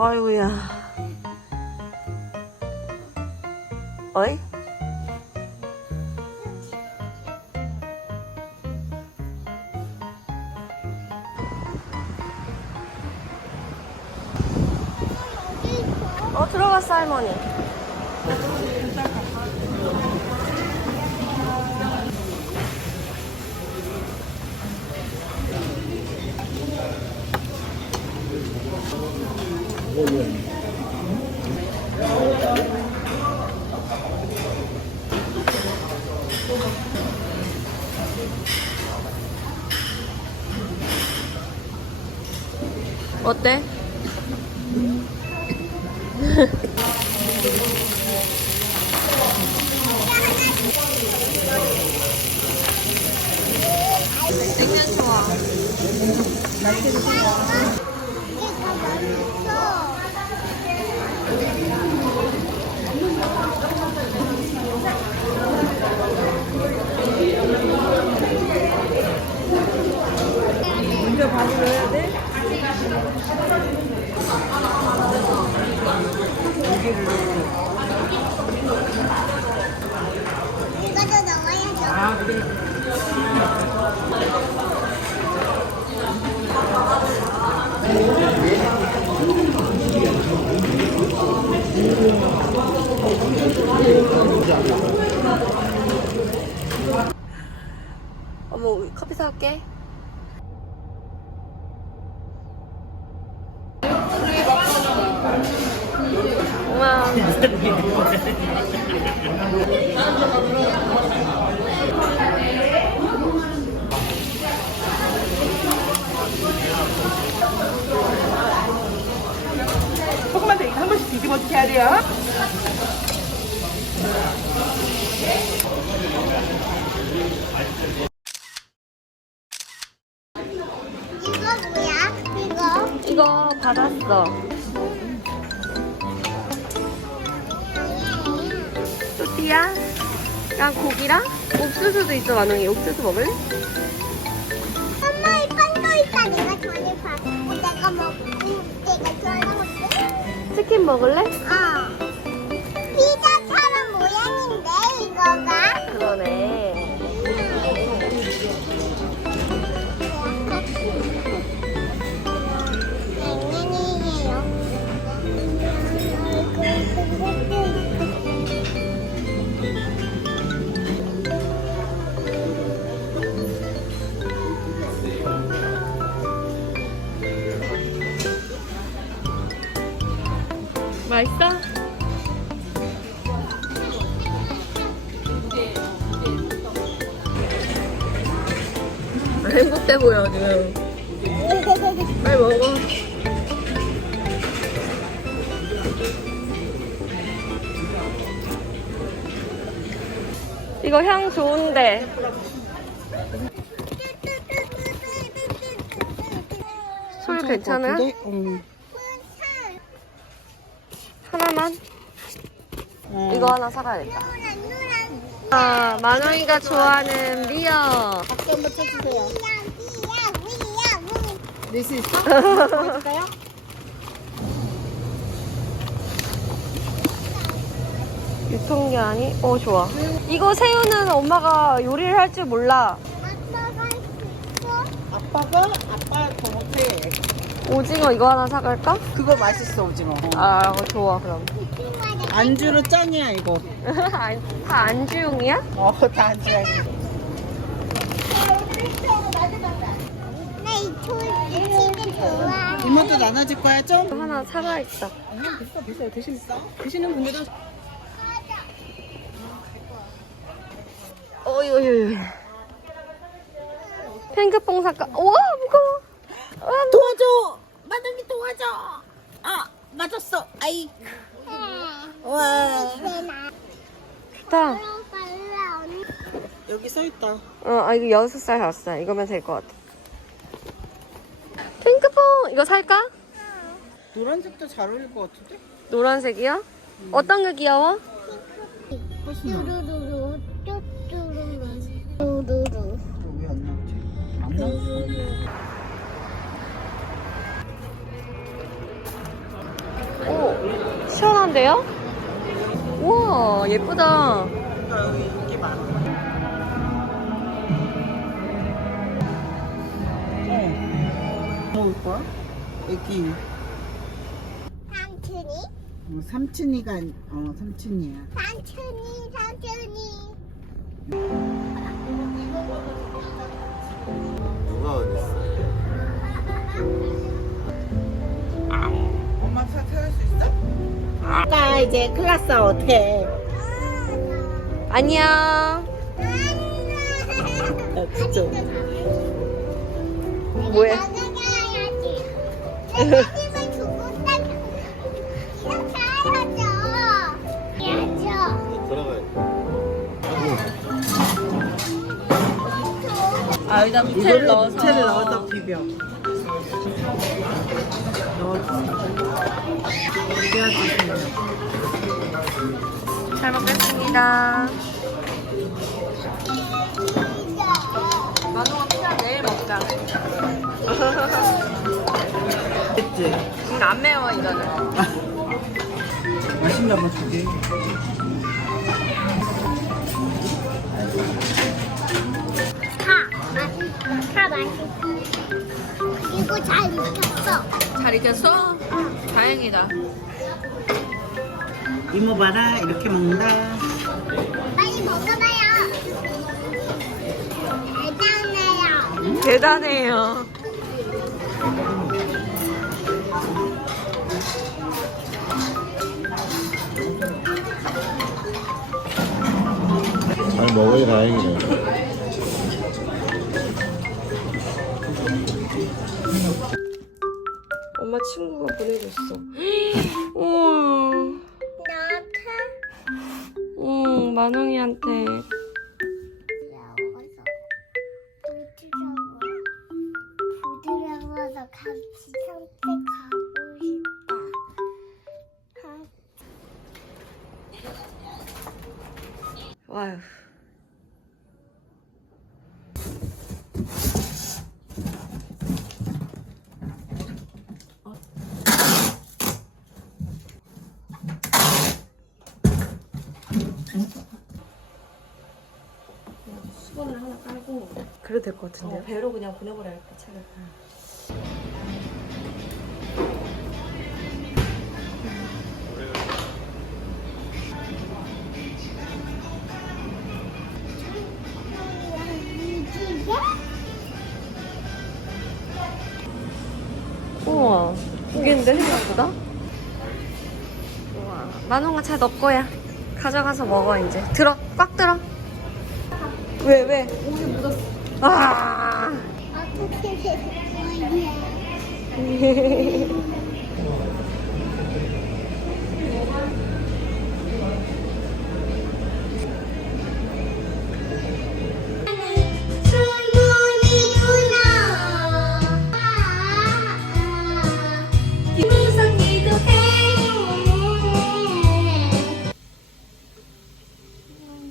아이고야. 어이? 들어갔어, 할머니. 어때? 냉면 좋아. 먼저 밥을 넣어야 돼? 이거도 넣어야죠. 아, 그래. 어머, 커피 사올게. 우와. 조금만 더 한 번씩 뒤집어 주셔야 돼요. 이거 뭐야? 이거 받았어. 또띠야? 야, 고기랑 옥수수도 있어, 만웅이. 옥수수 먹을래? 엄마 이 빵도 있다. 내가 전에 봤고 내가 먹고 내가 전에 먹고. 치킨 먹을래? 피자처럼 모양인데 이거가. 그러네. 맛있어? 행복해 보여, 지금. 빨리 먹어. 이거 향 좋은데. 술 괜찮아? 응. 하나만? 이거 하나 사가야겠다. 노란 아, 만원이가 좋아하는 미어. 박수 한번 쳐주세요. 위야. 낼 수 있어? 해줄까요? 유통기한이? 좋아. 이거 새우는 엄마가 요리를 할 줄 몰라. 아빠가 있어. 아빠 더 못해. 오징어 이거 하나 사갈까? 그거 맛있어, 오징어. 아, 좋아, 그럼. 안주로 짱이야, 이거. 다 안주용이야? 다 안주야. 나이 치즈 좋아. 이모도 나눠줄 거야, 좀? 하나 사가야겠다. 비싸요. 드시는 분들은. 어이어이. 팽크뽕 사까? 우와, 무거워. 도와줘! 마담이 도와줘! 아, 맞았어. 아이. 와. 좋다. 여기 써있다. 이거 6살, 5살. 이거면 될 것 같아. 핑크퐁! 이거 살까? 노란색도 잘 어울릴 것 같은데? 노란색이요? 어떤 게 귀여워? 뚜루루루 뚜루루루 뚜루루. 왜안 나오지? 안 나오지? 괜찮은데요? 우와, 예쁘다. 그러니까 여기 인기 많아. 먹을 거야? 애기. 삼촌이? 삼촌이가 삼촌이야. 삼촌이. 누가 어딨어? 엄마 차 태울 수 있어? 아까 이제 클라스 어떻게? 안녕. 진짜. 뭐해? 나가야지. 사진을 주고 딱 이렇게 해야죠. 해야죠. 들어가야 아, 여기다 부채를 넣어서. 부채를 넣어서 비벼. 넣어서 비벼주세요. 잘 먹겠습니다. 만원아 피자 내일 먹자. 됐지? 안 매워 이거는. 맛있나 봐 저게. 다 맛있어. 그리고 잘 익혔어. 잘 익혔어? 다행이다. 이모 봐라 이렇게 먹는다. 빨리 먹어봐요. 대단해요. 대단해요. 잘 먹으니 다행이네. 엄마 친구가 보내줬어. 우와. 나한테 응, 만웅이한테. 부드러워서 같이 산책하고 싶다. 와휴. 수건을 하나 깔고. 그래도 될 것 같은데요? 배로 그냥 보내버려야겠다, 차를. 우와, 이게인데 생각보다? 우와, 만원아 차 너 거야. 가져가서 먹어 이제. 들어, 꽉 들어. 왜? 옷이 묻었어. 아. 어떻게 된 거야?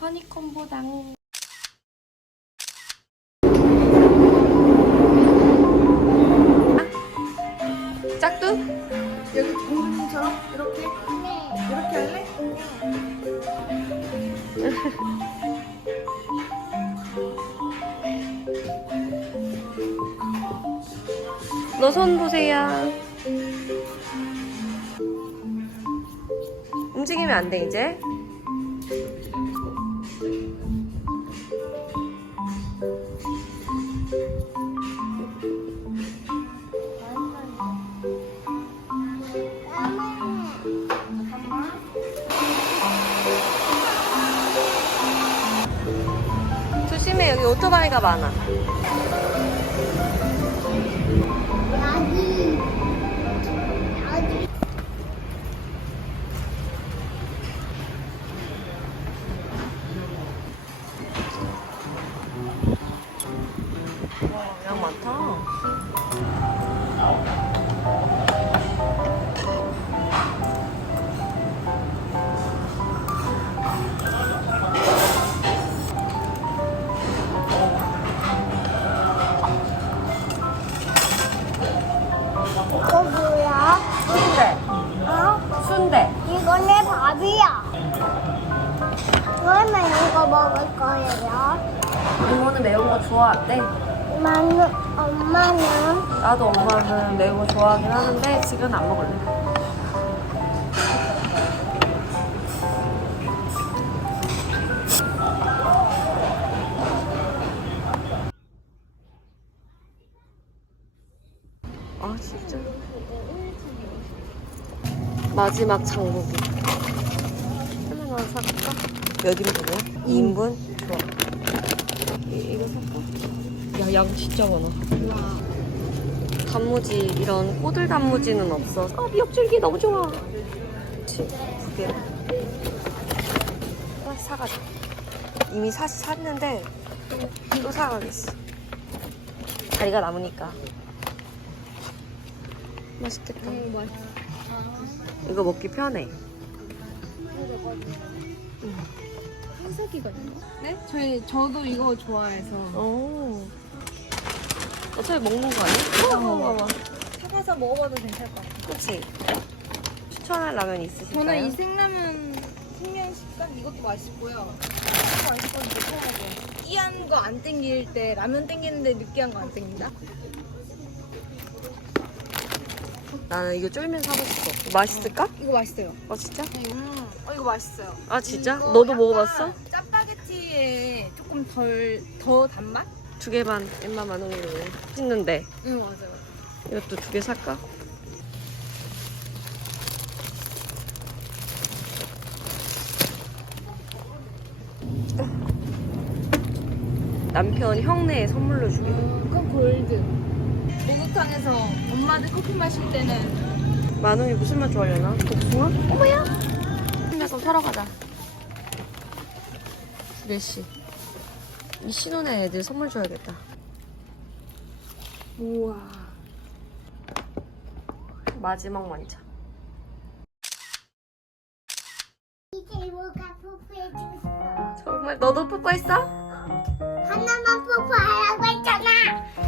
허니콤보당. 짝두? 여기 공주님처럼 이렇게 할래? 너 손 보세요. 움직이면 안 돼 이제. 조심해, 여기 오토바이가 많아. 여기. 양 많다. 먹을 거예요? 이모는 매운 거 좋아한대. 엄마는 나도 엄마는 매운 거 좋아하긴 하는데 지금은 안 먹을래. 아 진짜. 마지막 장보기. 하나 살까? 몇 인분이야? 2인분? 좋아. 이거 살까? 야, 양 진짜 많아. 단무지, 이런 꼬들 단무지는 없어. 아, 미역줄기 너무 좋아. 두 개. 하나씩 사가자. 이미 샀는데 또 사가겠어. 다리가 남으니까. 맛있겠다. 이거 먹기 편해. 한석이거든요. 네? 저도 이거 좋아해서 오. 어차피 먹는 거 아니야? 먹어봐. 사가서 먹어봐도 괜찮을 것 같아요. 그치? 추천할 라면 있으실까요? 저는 이 생라면 생면식감 이것도 맛있고요. 이것도 맛있거든요. 좋아하고. 느끼한 거 안 땡길 때 라면 땡기는데 느끼한 거 안 땡긴다? 나는 이거 쫄면 사고 싶어. 맛있을까? 이거 맛있어요. 어 진짜? 이거 맛있어요. 아 진짜? 이거 너도 약간 먹어봤어? 짜파게티에 조금 더 단맛? 두 개만 10,000원으로 씻는데 응 맞아요. 이것도 두 개 살까? 남편 형네 선물로 주게. 그건 골드. 목욕탕에서 엄마들 커피 마실 때는 만원이 무슨 맛 좋아하려나? 복숭아? 어머야! 약간 사러 가자. 몇 시? 이 신혼에 애들 선물 줘야겠다. 우와. 마지막 만찬. 이제 이모가 뽀뽀해주고 정말 너도 뽀뽀했어? 하나만 뽀뽀하라고 했잖아.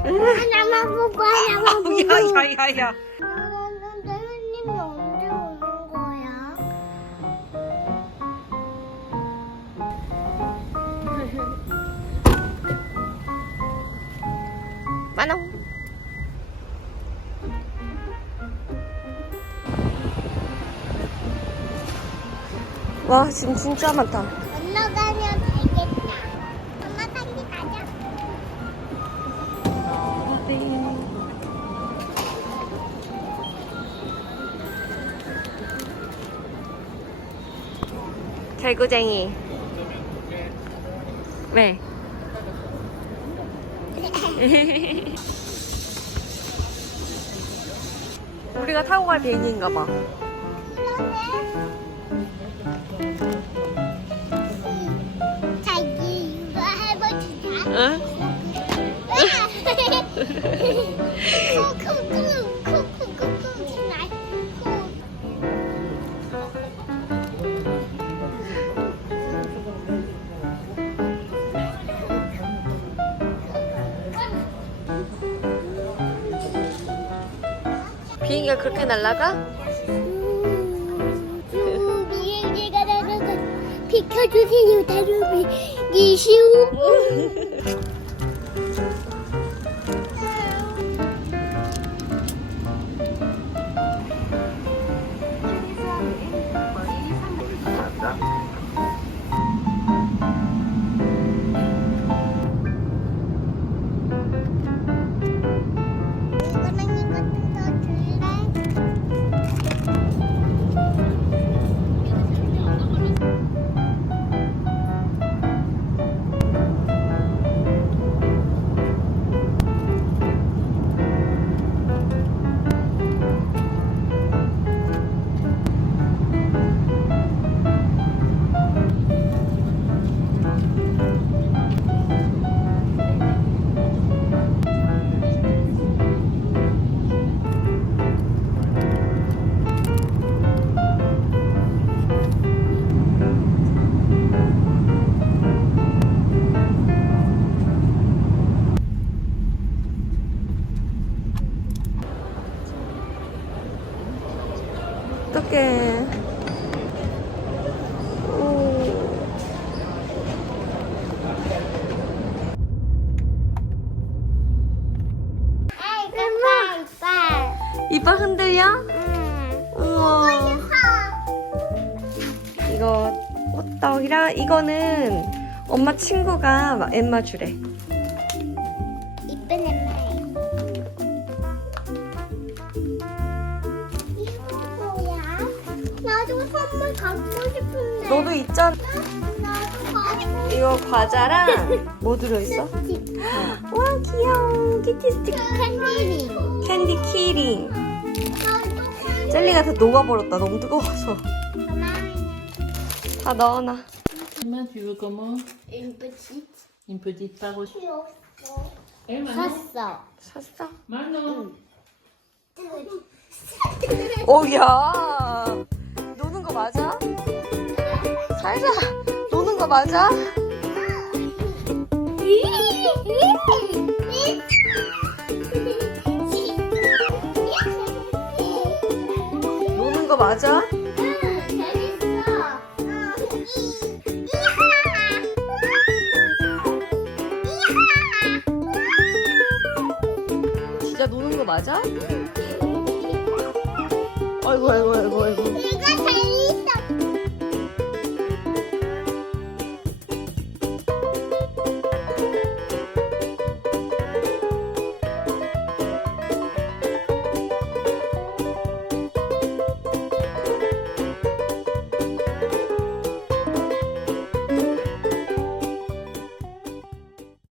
하나만 뽀뽀하라고. 야야야야. 그러는데 흔님이 언제 오는 거야? 만원. 와 지금 진짜 많다. 건너가면 되겠다. 엄마 빨리 가자. 개구쟁이. 왜? 우리가 타고 갈 비행기인가 봐. 자, 이거 해보자. 응? 쿡쿡쿡쿡쿡쿡 날 쿡. 비행기가 그렇게 날아가? 비행기가 날아가. 비켜주세요, 다루비. 기시우. 이거랑 이것도 더 줄래? 어떡해. 떡이랑 이거는 엄마 친구가 엠마 주래. 이쁜 엠마에. 이거 뭐야? 나도 선물 갖고 싶은데. 너도 있잖아. 나도 갖고 이거 과자랑 뭐 들어있어? 와 귀여워. 키티 스틱. 캔디링. 캔디 키링. 나도 젤리가 다 녹아버렸다. 너무 뜨거워서. 다 넣어놔. Emma, tu veux comment? Une petite. Une petite part aussi. Eh, 샀어. 샀어? Manon. 오야. 노는 거 맞아? 살자. 노는 거 맞아? 노는 거 맞아? 진짜 노는 거 맞아? 아이고 아이고 아이고 아이고.